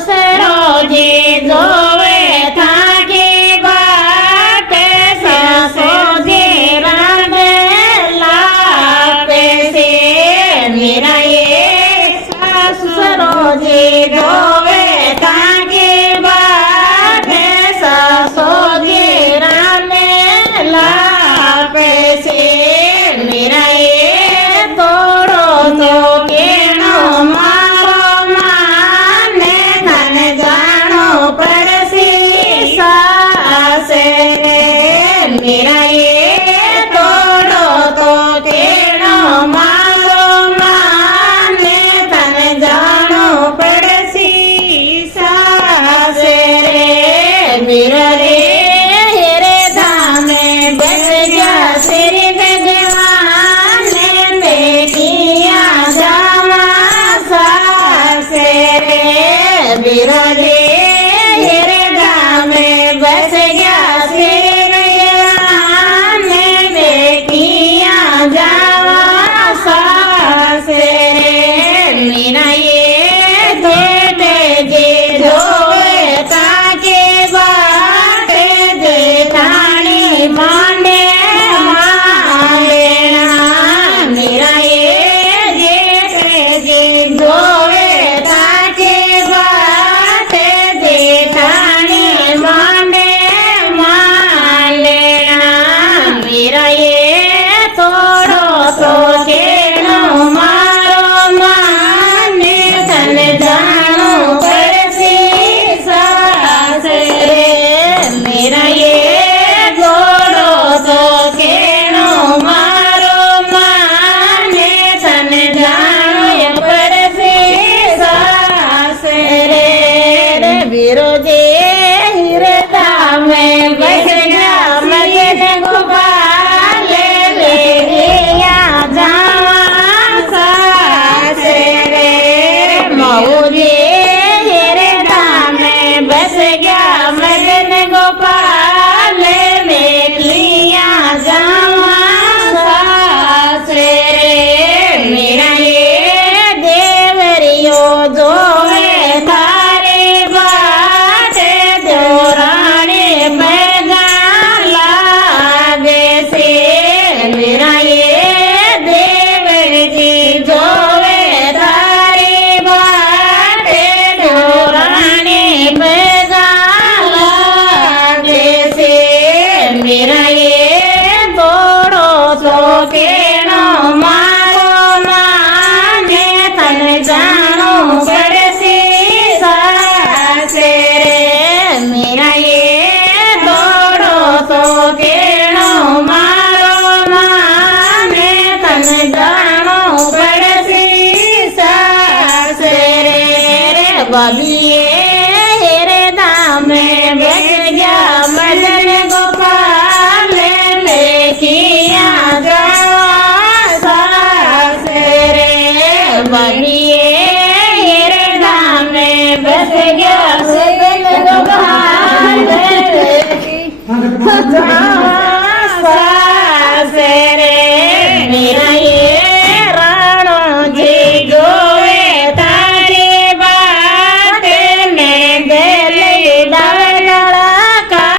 સસરોજી જોવે થાકી બાટે સસોજી રાંધેલા પેસે મીરાએ સસરોજી જોવે થાકી બાટે સસોજી રાંધેલા પેસે મીરાએ થોડો તો કેણો મારો માને તને જાણો પડસી સાસે રે મીરાએ થોડો તો કેણો મારો માને તને જાણો પડસી સાસે રે મીરા રે હેરે ધામે બેસ ગયા શ્રી ભગવાને બેઠિયા જાવા સાસે રે મીરા રે હેરે ધામે બેસ ગયા શ્રી ભગવાને બેઠિયા જાવા સાસે રે મીરાએ ધેટે જે જોવે તાકે બાટે જેઠાણી ભાંડે માલેણા મીરાએ જેઠે જે જોવે તાકે બાટે જેઠાણી ભાંડે માલેણા મીરાએ થોડો તો કેણો મારો માને તને જાણો પડસી સાસે રે મીરાએ થોડો તો કેણો મારો માને તને જાણો પડસી સાસે રે વિરોજે હિરદામે બેસ ગયા મગન ગોપાલે લેરિયા જાવા સાસે રે મૌજે હિરદામે બેસ ગયા મગન ગોપાલે લેરિયા જાવા સાસે રે મીરાએ દેવરીઓ જોવે તારે બાટે ધોરણે ભેગા લાગે છે મીરાએ દેવરજી જોવે તારી બાટે ધોરણે ભેગા લાગે છે મીરાએ થોડો તો કેણો મારો માને તને જાણો પડસી સાસે રે મીરાએ થોડો તો કેણો મારો માને તને જાણો પડસી સાસે રે બબીએ હેરે ધામે બેસ ગયા મદન ગોપાલે લેખિયા જાવા સાસે રે બબીએ હેરે ધામે બેસ ગયા મદન ગોપાલે લેખિયા